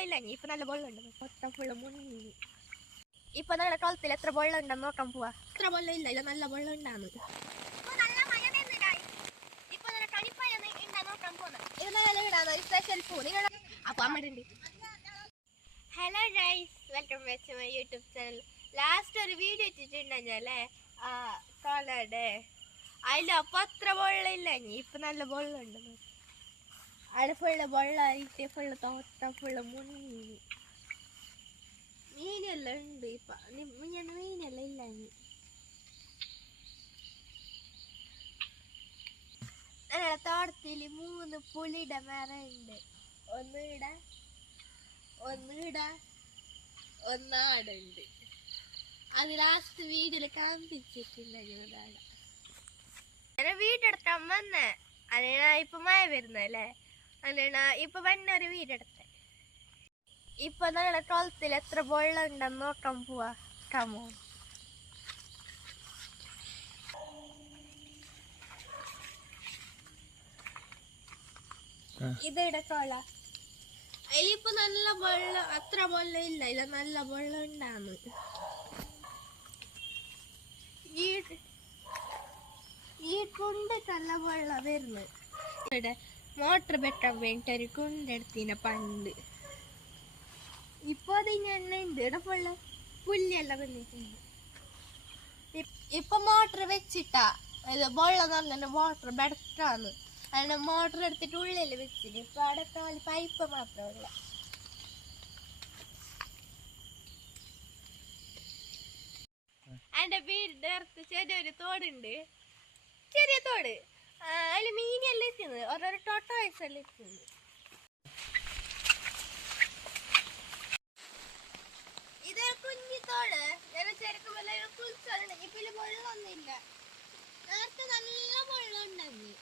വെള്ളമില്ല ഇപ്പൊ നല്ല വെള്ളമുണ്ട് മൊത്തം ഫുള്ള് മുങ്ങി. ഇപ്പൊ നമ്മുടെ കുളത്തിൽ എത്ര വെള്ളം ഉണ്ടെന്ന് നോക്കാൻ പോവാ. എത്ര വെള്ളം ഇല്ല ഇല്ല നല്ല വെള്ളം ഉണ്ടാന്ന്. അപ്പൊ അമ്മയുണ്ട്. Hello guys, welcome back to my YouTube channel. Last ഒരു വീഡിയോ ഇട്ടിട്ടുണ്ടല്ലേ കോളയുടെ, അതിലപ്പോ അത്ര വെള്ളം ഇല്ല ഇപ്പൊ നല്ല വെള്ളം ഉണ്ട്. അവിടെ ഫുള്ള് വെള്ളമായിട്ട് ഫുള്ള് തോട്ട ഫുള്ള് മുങ്ങി. മീനെല്ലാം ഉണ്ട് ഇപ്പൊ, മീനെല്ലാം ഇല്ല. ഞങ്ങളുടെ തോട്ടത്തില് 3 പുളിയുടെ മരം ഉണ്ട്. ഒന്നാടുണ്ട്. അത് ലാസ്റ്റ് വീട്ടില് കാണിച്ചിട്ടുണ്ടായിരുന്നു. ഞാൻ വീടെടുക്കാൻ വന്നേ, അതിനാ ഇപ്പൊ മഴ വരുന്നല്ലേ, അതിനാ ഇപ്പൊ വന്നൊരു വീടെടുത്തെ. ഇപ്പൊ ഞങ്ങളുടെ കുളത്തിൽ എത്ര വെള്ളം ഉണ്ടെന്ന് നോക്കാൻ പോവാ. കമോ ഇതിടെ കൊള, അതിലിപ്പോ നല്ല വെള്ളം, അത്ര വെള്ളം ഇല്ല ഇല്ല നല്ല വെള്ളം ഉണ്ടാന്ന്. ഈ കുണ്ട് നല്ല വെള്ളം വരുന്നു. ഇവിടെ മോട്ടർ വെക്കാൻ വേണ്ടിട്ട് ഒരു കുണ്ടെടുത്തിന് പണ്ട്. ഇപ്പൊ അത് ഇങ്ങനെ ഉണ്ട്. ഇവിടെ ഫുള്ള് പുല്ലെല്ലാം വന്നിട്ടുണ്ട്. ഇപ്പൊ മോട്ടർ വെച്ചിട്ടാ ഇത് വെള്ളം തന്നെ മോട്ടർ ബെടക്കാന്ന്. അതിന് മോട്ടർ എടുത്തിട്ട് ഉള്ളിൽ വെച്ചിട്ട് ഇപ്പൊ അവിടെ കാല് പൈപ്പ് മാത്രമല്ല. എന്റെ വീടിന്റെ അടുത്ത് ചെറിയൊരു തോടുണ്ട്, ചെറിയ തോട്. അതില് മീനെല്ലാം എത്തുന്നത്, ഓരോരോ ടോട്ടോയ്സ് എല്ലാം എത്തുന്നത്. ഇതൊരു കുഞ്ഞിത്തോട്. ഞാൻ ചെറുക്കുമ്പോൾ കുളിച്ചോളുണ്ട്. ഇപ്പൊ ഇതില് വെള്ളമൊന്നുമില്ല. നേരത്തെ നല്ല വെള്ളം ഉണ്ടെന്ന്.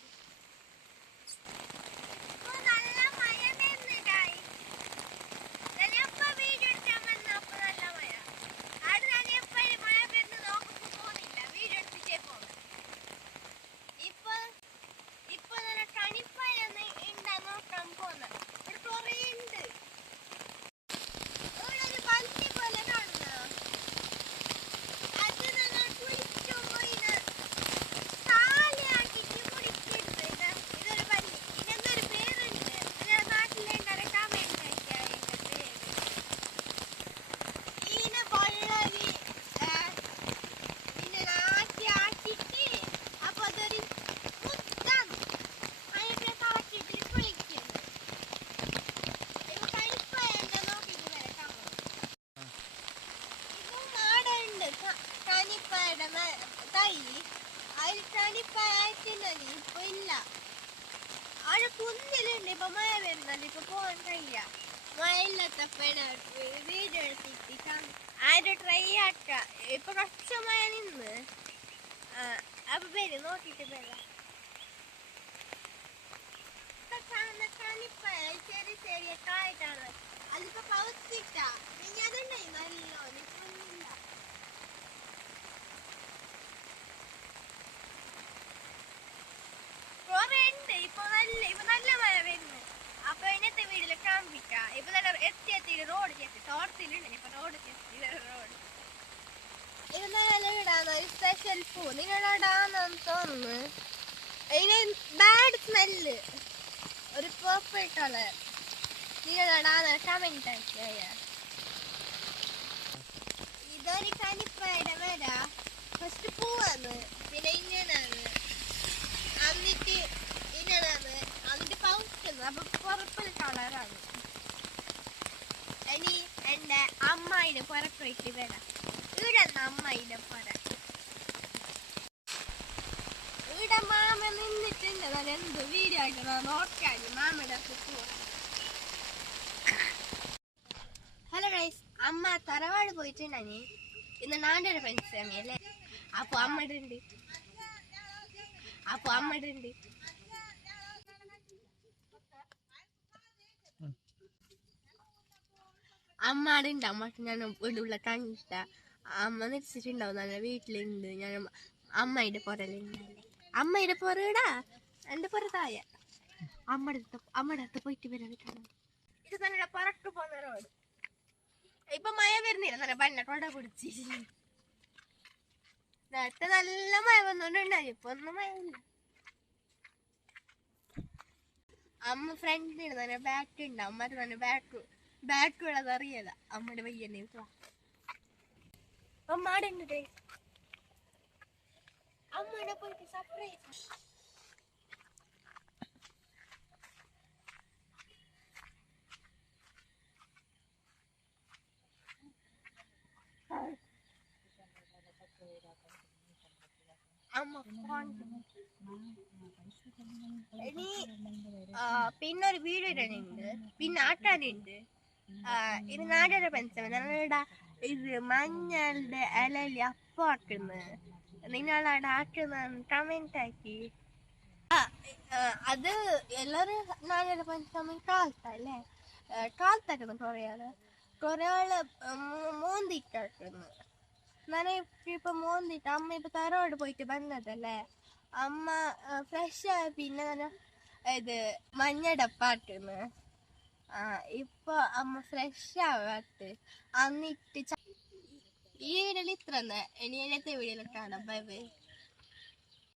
ഇപ്പൊ ഇല്ല, അവിടെ കുന്നിലുണ്ട്. ഇപ്പൊ മഴ വരുന്നുണ്ട്, ഇപ്പൊ പോവാൻ കഴിയില്ല. മഴ ഇല്ലാത്തപ്പോഴാണ് വീഡിയോ എടുത്തിട്ട് ആരും ട്രൈ ആക്ക. ഇപ്പൊ കുറച്ച് മഴ നിന്ന് അപ്പൊ വരും, നോക്കിട്ട് വരാം. ചെറിയ ചെറിയ കായിട്ടാണ്. അതിപ്പോ പൗത്തിട്ടാ ഇനി അതുണ്ടായി നല്ലോണം. ഇപ്പൊ ഒന്നുമില്ല. ഇപ്പൊ നല്ല മഴ വരുന്നു. അപ്പൊ ഇന്നത്തെ വീട്ടില് കാണിക്കാം. ഇപ്പൊ തന്നെ എത്തി റോഡ് ചേർത്തി തോട്ടത്തിലുണ്ട്. ഇപ്പൊ റോഡ് ചേർത്തി റോഡ് ഇത് നല്ല ഇടാന്ന് ഒരു സ്പെഷ്യൽ പൂ. നിങ്ങളോടാന്ന് തോന്നുന്നു. ഇതിന് ബാഡ് സ്മെല്ല്, ഒരു പേർപ്പിൾ കളർ. നിങ്ങളോടാന്ന് കമന്റ് ആക്കിയ. ഇതൊരു കനിപ്പയുടെ വര. ഫസ്റ്റ് പൂവാന്ന്, പിന്നെ ഇങ്ങനാണ്, എന്നിട്ട് ഇങ്ങനാണ്, എന്നിട്ട് പൗക്കുന്നു. അപ്പൊ പർപ്പിൾ കളറാണ്. ഇനി എന്റെ അമ്മായിന്റെ പുറത്തേക്ക് വരാം. ഇവിടെ അമ്മായിന്റെ പുറ, ഇവിടെ മാമ നിന്നിട്ടുണ്ട്. ഞാൻ എന്ത് വീഡിയോ ആയിട്ട് നോക്കാൻ മാമയുടെ പോവാ. ഹലോ ഗൈസ്, അമ്മ തറവാട് പോയിട്ടുണ്ടായി. ഇന്ന് നാണ്ടൊരു ഫ്രണ്ട്സ് അല്ലേ. അപ്പൊ അമ്മയുടെ ഉണ്ട്. അമ്മാടുണ്ട്. അമ്മക്ക് ഞാൻ വീടുള്ള കണ്ടിട്ട അമ്മ നിരിച്ചിട്ടുണ്ടാവും. നല്ല വീട്ടിലുണ്ട്. ഞാൻ അമ്മയുടെ പുറലുണ്ടല്ലേ. അമ്മയുടെ പുറയിടാ, എന്റെ പുറത്തായ അമ്മയുടെ അടുത്ത് പോയിട്ട് വരാൻ. ഇത് തന്നെ പുറത്ത് പോകുന്ന റോഡ്. ഇപ്പൊ മഴ വരുന്നില്ല നല്ല പണ്ട കൊട പിടിച്ച് നേരത്തെ നല്ല മഴ വന്നോണ്ടുണ്ടായി ഇപ്പൊ ഒന്നും മഴയില്ല. അമ്മ ഫ്രണ്ടിന് തന്നെ ബാറ്റ് ഉണ്ട് അമ്മ തന്നെ ബാറ്റ് ഉള്ളത് അറിയല അമ്മയുടെ പയ്യന്നെ അമ്മാടുണ്ട് അമ്മയുടെ പോയിട്ട് സർപ്രൈസ്. പിന്നെ ഒരു വീഡിയോ ഇടാനുണ്ട് പിന്നെ ആട്ടാനുണ്ട്. ഇത് നാടക പഞ്ചമി നമ്മളിവിടെ ഇത് മഞ്ഞളുടെ ഇലയിൽ അപ്പം ആക്കുന്നത് നിങ്ങളവിടെ ആക്കുന്ന കമന്റ് ആക്കി. അത് എല്ലാരും നാടക പഞ്ചമി കാലത്തല്ലേ കാലത്താക്കുന്നു കൊറേ ആള് മോന്തിട്ടാക്കുന്നു. ഇപ്പൊ മോന്തിട്ട് അമ്മ ഇപ്പൊ തറോട് പോയിട്ട് വന്നതല്ലേ അമ്മ ഫ്രഷ് ആയ പിന്നെ ഇത് മഞ്ഞടപ്പാട്ടുന്നു. ഇപ്പൊ അമ്മ ഫ്രഷ് ആവാട്ട് എന്നിട്ട് ഈ വീഡിയോയിൽ ഇത്ര ഇനി അതിനകത്തെ വീഡിയോയിൽ കാണാം. Bye bye.